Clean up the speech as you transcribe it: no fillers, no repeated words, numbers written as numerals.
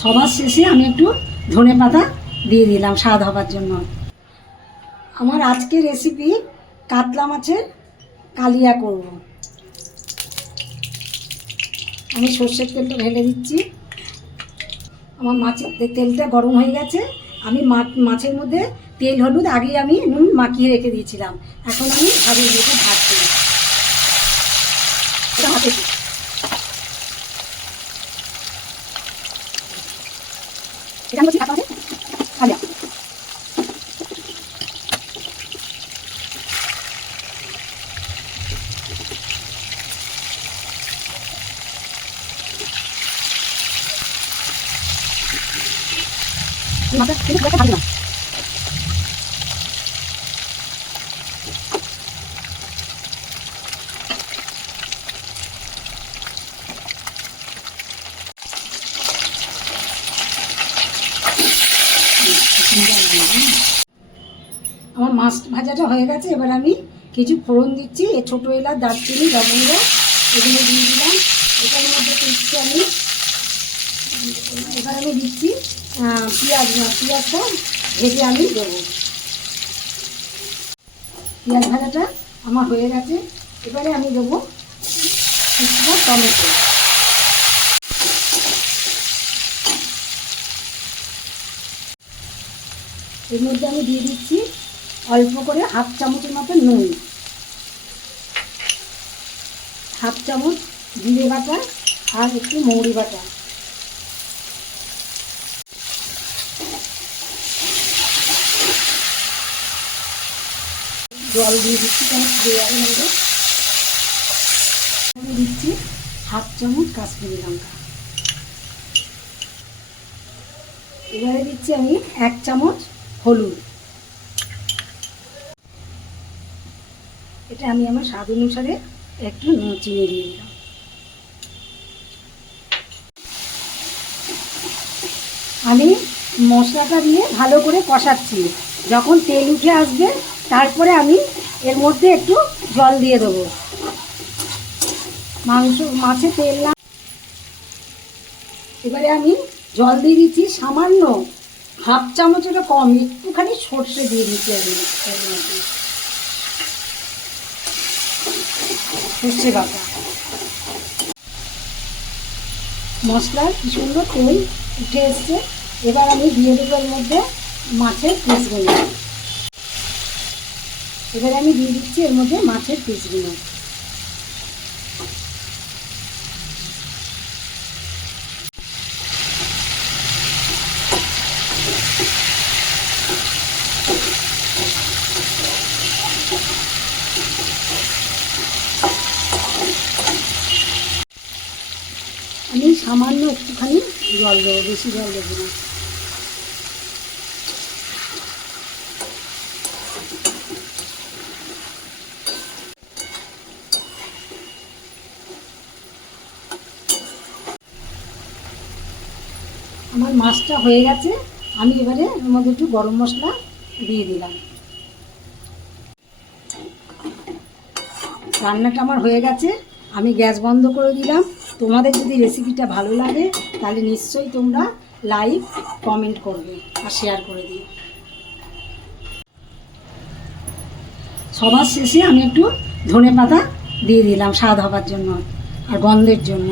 সবার শেষে আমি একটু ধনেপাতা দিয়ে দিলাম স্বাদ হবার জন্য। আমার আজকের রেসিপি কাতলা মাছের কালিয়া করব। আমি সর্ষের তেলটা ঢেলে দিচ্ছি। আমার মাছের তেলটা গরম হয়ে গেছে। আমি মাছের মধ্যে তেল হলুদ আগে আমি নুন মাখিয়ে রেখে দিয়েছিলাম। এখন আমি ভাবিয়ে দিয়ে ভাজছি। এটা হচ্ছে কাতলা মাছের কালিয়া। মাছের তেল ভাজলাম। আমার মাছ ভাজাটা হয়ে গেছে। এবার আমি কিছু ফোড়ন দিচ্ছি। ছোটো এলাচ, দারচিনি, লবঙ্গ এগুলো দিয়ে দিলাম। এটার মধ্যে দিচ্ছি আমি এবার আমি দিচ্ছি পেঁয়াজটা ভেজে আমি দেবো। পেঁয়াজ ভাজাটা আমার হয়ে গেছে। এবারে আমি দেবো কিছুটা টমেটো। এর মধ্যে আমি দিয়ে দিচ্ছি অল্প করে হাফ চামচের মতো নুন, হাফ চামচ জিরে বাটা আর একটু মৌরি বাটা। জল দিয়ে দিচ্ছি কেন দিয়ে যাবে নেবে। আমি দিচ্ছি হাফ চামচ কাশ্মীরি লঙ্কা। এবারে দিচ্ছি আমি 1 চামচ হলুদ। এটা আমি আমার স্বাদ অনুসারে একটু চিনি দিয়ে দিলাম। আমি মশলাটা দিয়ে ভালো করে কষাচ্ছি। যখন তেল উঠে আসবে তারপরে আমি এর মধ্যে একটু জল দিয়ে দেবো। মাছে তেল না। এবারে আমি জল দিয়ে দিচ্ছি সামান্য হাফ চামচেরও কম, একটুখানি সর্ষে দিয়ে দিচ্ছি আমি এর মধ্যে, সর্ষে বাটা। মশলার কি সুন্দর তেল উঠে এসছে। এবার আমি দিয়ে দেবো এর মধ্যে মাছের পিসগুলো। এবারে আমি দিয়ে দিচ্ছি এর মধ্যে মাছের পিসগুলো। আমি সামান্য একটুখানি জল দেবো, বেশি জল দেবো না। আমার মাছটা হয়ে গেছে। আমি এবারে এর মধ্যে একটু গরম মশলা দিয়ে দিলাম। রান্নাটা আমার হয়ে গেছে। আমি গ্যাস বন্ধ করে দিলাম। তোমাদের যদি রেসিপিটা ভালো লাগে তাহলে নিশ্চয়ই তোমরা লাইক কমেন্ট করবে আর শেয়ার করে দিও। সবার শেষে আমি একটু ধনেপাতা দিয়ে দিলাম স্বাদ হবার জন্য আর গন্ধের জন্য।